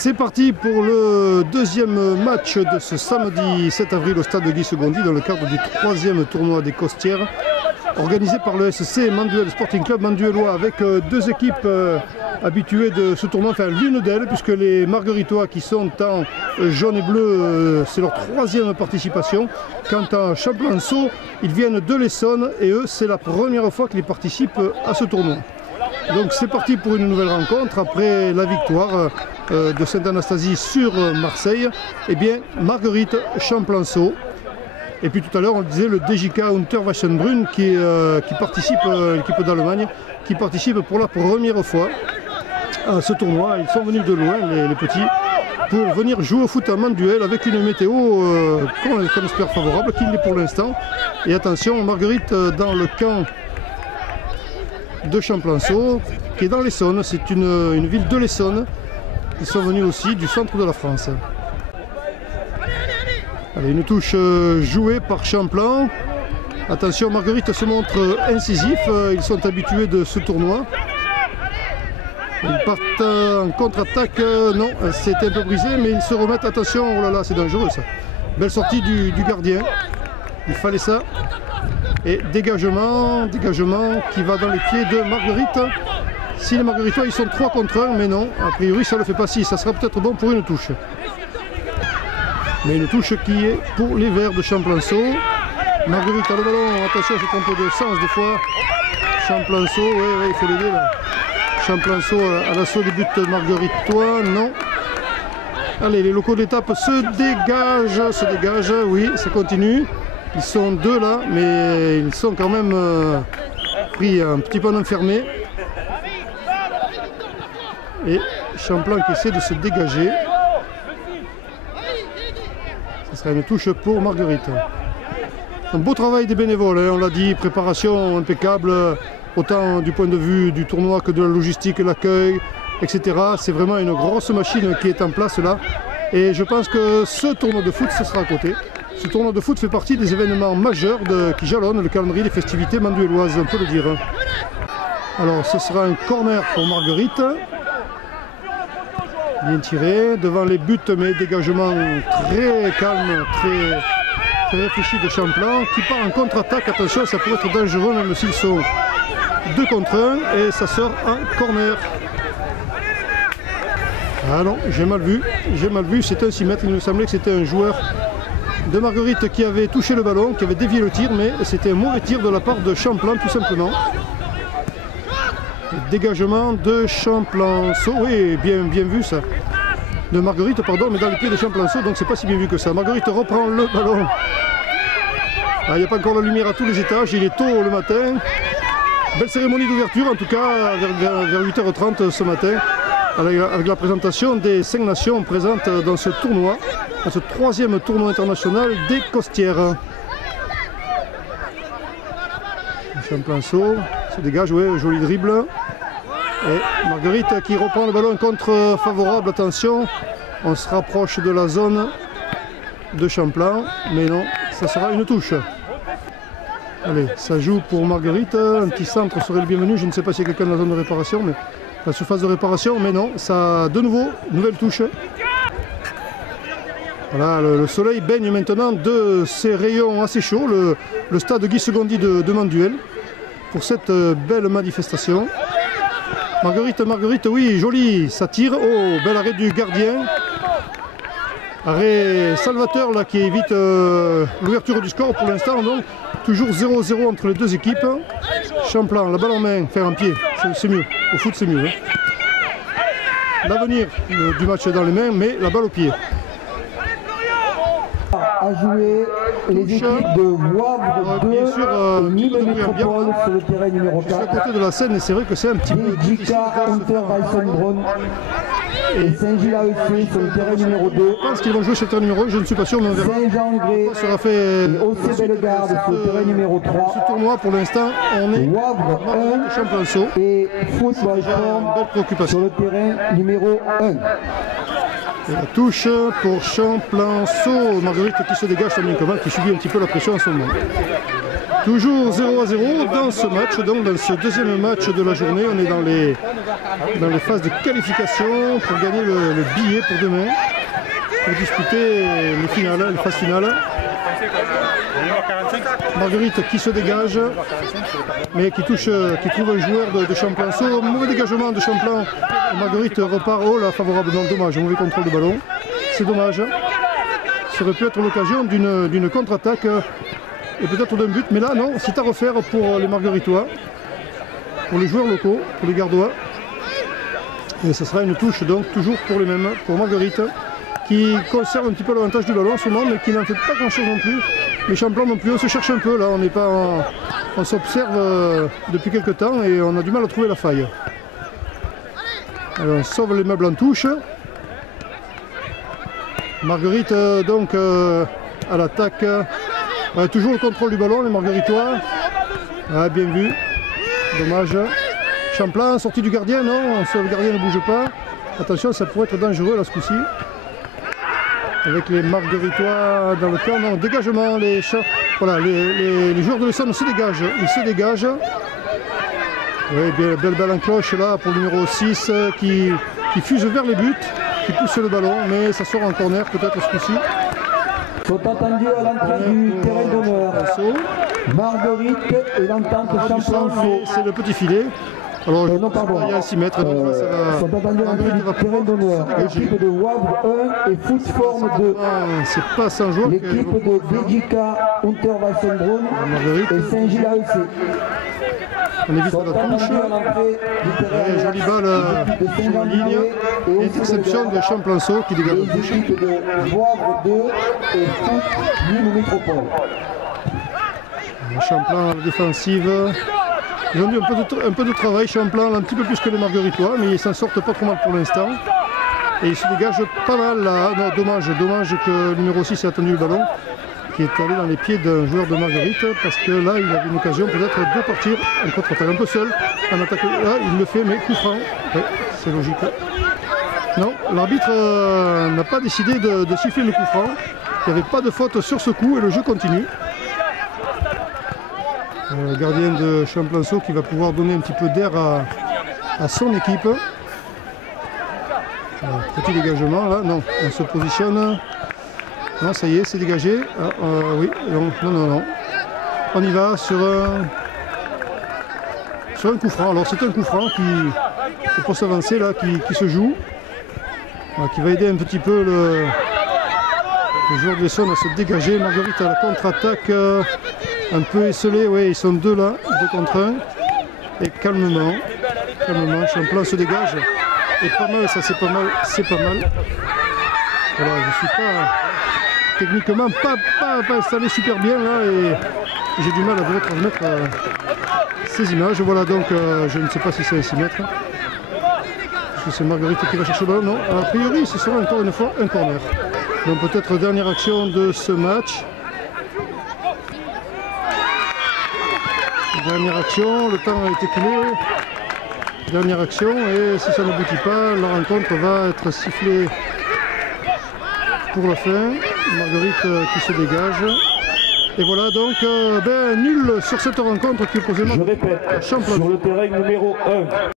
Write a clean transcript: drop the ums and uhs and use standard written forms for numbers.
C'est parti pour le deuxième match de ce samedi 7 avril au stade de Guy Segondy dans le cadre du troisième tournoi des Costières organisé par le SC Manduel Sporting Club manduellois avec deux équipes habituées de ce tournoi, enfin l'une d'elles puisque les Margueritois qui sont en jaune et bleu, c'est leur troisième participation. Quant à Champlanceau, ils viennent de l'Essonne et eux c'est la première fois qu'ils participent à ce tournoi. Donc c'est parti pour une nouvelle rencontre après la victoire de Sainte-Anastasie sur Marseille. Eh bien Marguerite Champlanceau. Et puis tout à l'heure on disait le DJK Unterwassenbrunn qui participe, l'équipe d'Allemagne, qui participe pour la première fois à ce tournoi. Ils sont venus de loin les petits pour venir jouer au foot à Manduel avec une météo qu'on espère favorable, qu'il est pour l'instant. Et attention, Marguerite dans le camp de Champlanceau, qui est dans l'Essonne, c'est une ville de l'Essonne. Ils sont venus aussi du centre de la France. Allez, une touche jouée par Champlan. Attention, Marguerite se montre incisif, ils sont habitués de ce tournoi. Ils partent en contre-attaque, non, c'était un peu brisé, mais ils se remettent, attention, oh là là, c'est dangereux ça. Belle sortie du gardien, il fallait ça. Et dégagement qui va dans les pieds de Marguerite. Si les Margueritois ils sont 3 contre 1, mais non, a priori ça ne le fait pas. Si, ça sera peut-être bon pour une touche. Mais une touche qui est pour les Verts de Champlanceau. Marguerite a le ballon, attention, je trompe de sens des fois. Champlanceau, ouais, il faut l'aider là. Champlanceau à l'assaut des buts margueritois, non. Allez, les locaux d'étape se dégagent, oui, ça continue. Ils sont deux là, mais ils sont quand même pris un petit peu enfermés. Et Champlan qui essaie de se dégager. Ce sera une touche pour Marguerite. Un beau travail des bénévoles, hein, on l'a dit, préparation impeccable, autant du point de vue du tournoi que de la logistique, l'accueil, etc. C'est vraiment une grosse machine qui est en place là. Et je pense que ce tournoi de foot, ce sera à côté. Ce tournoi de foot fait partie des événements majeurs qui jalonnent le calendrier des festivités manduelloises, on peut le dire. Alors ce sera un corner pour Marguerite. Bien tiré, devant les buts, mais dégagement très calme, très réfléchi de Champlan, qui part en contre-attaque. Attention, ça pourrait être dangereux même s'ils sont 2 contre 1, et ça sort en corner. Ah non, j'ai mal vu, c'était un 6 mètres, il me semblait que c'était un joueur de Marguerite qui avait touché le ballon, qui avait dévié le tir, mais c'était un mauvais tir de la part de Champlan tout simplement. Dégagement de Champlanceau, oui, bien vu ça. De Marguerite, pardon, mais dans les pieds de Champlanceau, donc c'est pas si bien vu que ça. Marguerite reprend le ballon. Il n'y a pas encore la lumière à tous les étages, il est tôt le matin. Belle cérémonie d'ouverture en tout cas, vers 8h30 ce matin, avec la présentation des 5 nations présentes dans ce tournoi, dans ce troisième tournoi international des Costières. Champlanceau se dégage, ouais, joli dribble. Et Marguerite qui reprend le ballon contre favorable, attention, on se rapproche de la zone de Champlan, mais non, ça sera une touche. Allez, ça joue pour Marguerite, un petit centre serait le bienvenu, je ne sais pas s'il y a quelqu'un dans la zone de réparation, mais la surface de réparation, mais non, ça de nouveau, nouvelle touche. Voilà, le soleil baigne maintenant de ses rayons assez chauds, le stade Guy Segondy de Manduel, pour cette belle manifestation. Marguerite, oui, joli, ça tire. Oh, bel arrêt du gardien. Arrêt salvateur là qui évite l'ouverture du score pour l'instant. Donc toujours 0-0 entre les deux équipes. Champlan, la balle en main, faire un pied, c'est mieux. Au foot c'est mieux. Hein. L'avenir du match est dans les mains, mais la balle au pied. À jouer les équipes de Wavre 2 et Nîmes Métropole sur le terrain numéro 4. Je suis à côté de la scène et c'est vrai que c'est un petit peu difficile. Unterwassenbrunn et Saint-Gilles-AEC sur le terrain numéro 2. Je pense qu'ils vont jouer sur le terrain numéro 1, je ne suis pas sûr, mais on verra. Saint-Jean-Gré et OC Bellegarde sur le terrain numéro 3. Ce tournoi pour l'instant, on est Wavre 1 Champlanceau et Football Sport sur le terrain numéro 1. Et la touche pour Champlanceau. Marguerite qui se dégage, Damien Comal qui subit un petit peu la pression en ce moment. Toujours 0-0 dans ce match, donc dans ce deuxième match de la journée. On est dans les phases de qualification pour gagner le billet pour demain, pour disputer les phases finales. Marguerite qui se dégage, mais qui trouve un joueur de Champlanceau. Mauvais dégagement de Champlan. Marguerite repart. Oh là, favorablement, dommage, mauvais contrôle de ballon. C'est dommage. Ça aurait pu être l'occasion d'une contre-attaque et peut-être d'un but, mais là non, c'est à refaire pour les Margueritois, pour les joueurs locaux, pour les Gardois. Et ce sera une touche donc toujours pour les mêmes, pour Marguerite, qui conserve un petit peu l'avantage du ballon en ce moment, mais qui n'en fait pas grand chose non plus. Les Champlans non plus, on se cherche un peu là, on s'observe depuis quelques temps et on a du mal à trouver la faille. Alors on sauve les meubles en touche. Marguerite donc à l'attaque. Toujours le contrôle du ballon, les Margueritois. Bien vu. Dommage. Champlan, sortie du gardien, non, le gardien ne bouge pas. Attention, ça pourrait être dangereux là ce coup-ci. Avec les Margueritois dans le camp, non, dégagement, voilà, les joueurs de l'Essonne se dégagent, ils se dégagent. Oui, belle balle en cloche là pour le numéro 6 qui fuse vers les buts, qui pousse le ballon, mais ça sort en corner peut-être ce coup-ci. Sont attendus à l'entrée du terrain d'honneur. Marguerite et l'entente Champlanceau. C'est le petit filet. Alors, non, pardon. Il y a 6 mètres, donc là, ça va. Sont attendus à l'entrée du terrain d'honneur. L'équipe de Wavre 1 et Footform 2. C'est pas sans joueur. L'équipe de Belgica, Unterwassenbrunn et Saint-Gilles AEC. On évite la touche. Jolie balle sur la ligne. Et interception de Champlanceau qui dégage la touche. L'équipe de Wavre 2 et Foot Nîmes Métropole. Champlan à la défensive. Ils ont eu un peu de travail, Champlan, un petit peu plus que les Margueritois, mais ils s'en sortent pas trop mal pour l'instant. Et ils se dégagent pas mal là. Non, dommage que le numéro 6 ait attendu le ballon, qui est allé dans les pieds d'un joueur de Marguerite, parce que là il avait une occasion peut-être de partir en contre-attaque un peu seul. En attaque, là il le fait, mais coup franc. Ouais, c'est logique. Non, l'arbitre n'a pas décidé de siffler le coup franc. Il n'y avait pas de faute sur ce coup et le jeu continue. Le gardien de Champlanceau qui va pouvoir donner un petit peu d'air à son équipe. Petit dégagement là, non, on se positionne. Non, ça y est, c'est dégagé. Oui, non. On y va sur un coup franc. Alors c'est un coup franc qui pour s'avancer là, qui se joue. Qui va aider un petit peu le joueur de l'Essonne à se dégager. Marguerite à la contre-attaque. Un peu esselé, oui, ils sont deux là, 2 contre 1. Et calmement, Champlan se dégage. Et pas mal, ça c'est pas mal. Voilà, je suis pas techniquement pas installé super bien là et j'ai du mal à vous retransmettre ces images. Voilà donc je ne sais pas si c'est un 6 mètres. Est-ce que c'est Marguerite qui va chercher le ballon? Non, a priori ce sera encore une fois un corner. Donc peut-être dernière action de ce match. Dernière action, le temps a été écoulé. Dernière action et si ça n'aboutit pas, la rencontre va être sifflée pour la fin. Marguerite qui se dégage. Et voilà donc nul sur cette rencontre qui est posée. Je répète, sur le terrain numéro 1.